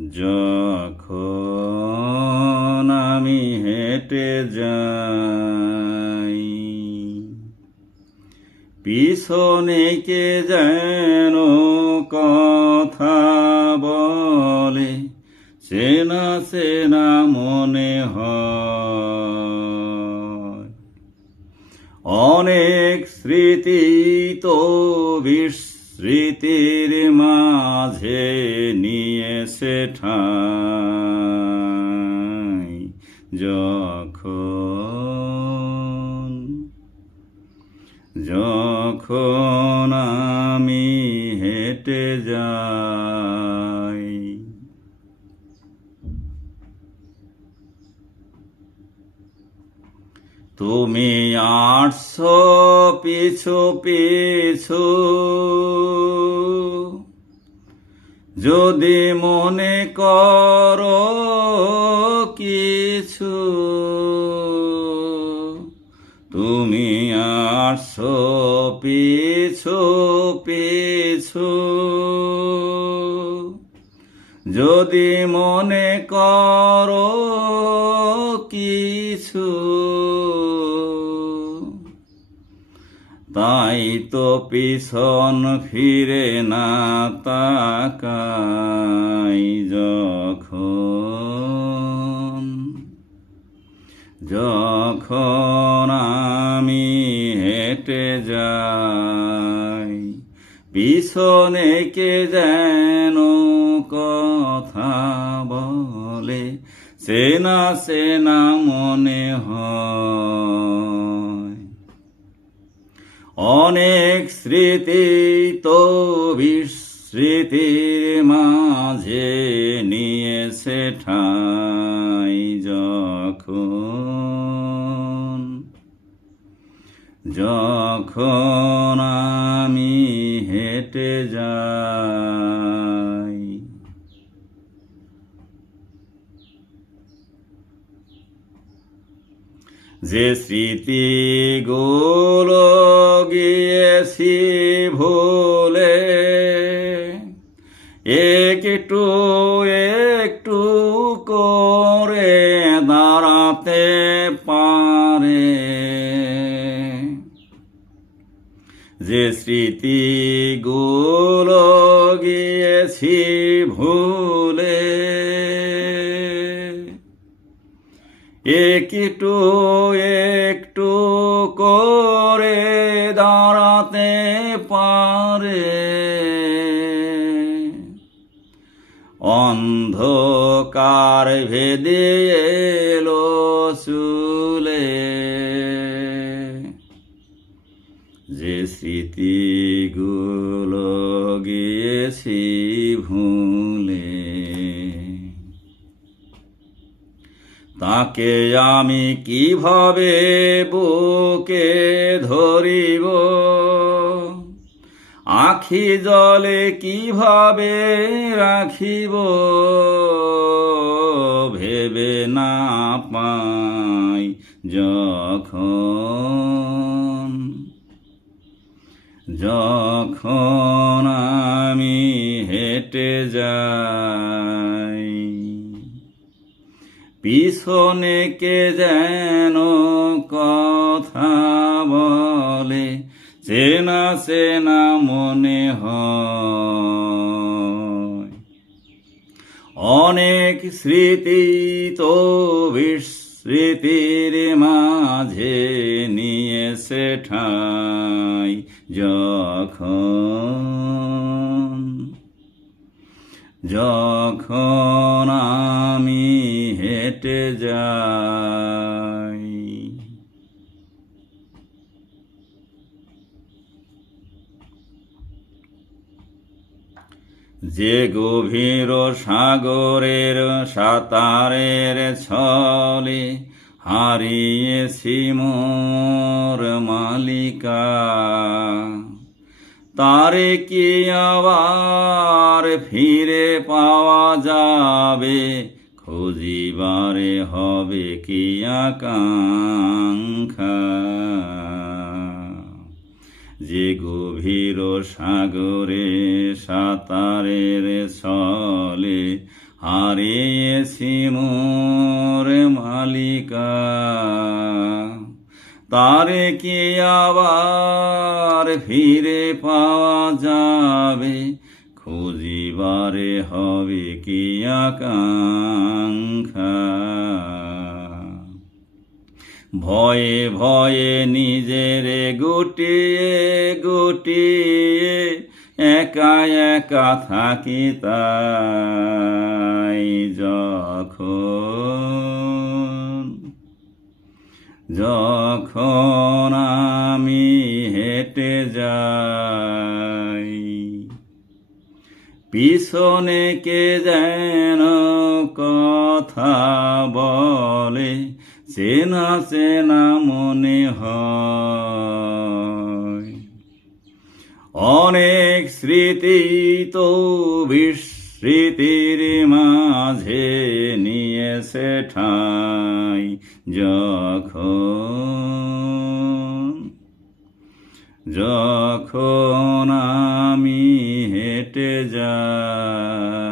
যখন আমি হেঁটে যাই, পিছনে কে যেন কথা বলে, চেনা চেনা মনে হয়। অনেক স্মৃতি তো বিস্মৃতির মাঝে নিয়েছে ঠাঁই। যখন আমি হেঁটে যাই, তুমি আসছো পিছু পিছু, যদি মনে করো কিছু। তুমি আসছো পিছু পিছু, যদি মনে করো কিছু। তাই তো পিছন ফিরে না তাকাই, যখন আমি হেঁটে যাই, পিছনে কে যেন কথা বলে, চেনা চেনা মনে হয়। অনেক স্মৃতি তো বিস্মৃতির মাঝে নিয়েছে ঠাঁই। যখন আমি হেঁটে যাই, যে স্মৃতিগুলো গিয়েছি ভুলে, একটু একটু করে দাঁড়াতে পারে, যে স্মৃতিগুলো গিয়েছি ভুলে, একটু একটু করে দাঁড়াতে পারে। অন্ধকার ভেদে এলো চুলে, যে স্মৃতিগুলো গিয়েছি ভুলে, তাকে আমি কিভাবে বুকে ধরিব, আখি জলে কিভাবে রাখিব, ভেবে না পাই। যখন আমি হেঁটে যাই, পিছনে কে যেন কথা বলে, চেনা চেনা মনে হয়। অনেক স্মৃতি তো বিস্মৃতির মাঝে নিয়েছে ঠাঁই। যখন আমি হেঁটে যাই, যে গভীর সাগরের সাঁতারের ছলে হারিয়েছি মোর মালিকা, তারে কি আবার ফিরে পাওয়া যাবে, খুঁজিবারে হবে কি আকাঙ্ক্ষা। যে গভীর সাগরে সাঁতারের ছলে হারিয়েছি মোর মালিকা, তারে কি আবার ফিরে পাওয়া যাবে, খুঁজিবারে হবে কি আকাঙ্ক্ষা। ভয়ে ভয়ে নিজেরে গুটিয়ে গুটিয়ে একা একা থাকি, তাই যখন আমি হেঁটে যাই, পিছনে কে যেন কথা বলে, চেনা চেনা মনে হয়। অনেক স্মৃতি তো বিস্মৃতির মাঝে নিয়েছে ঠাঁই, যখন আমি হেঁটে যাই।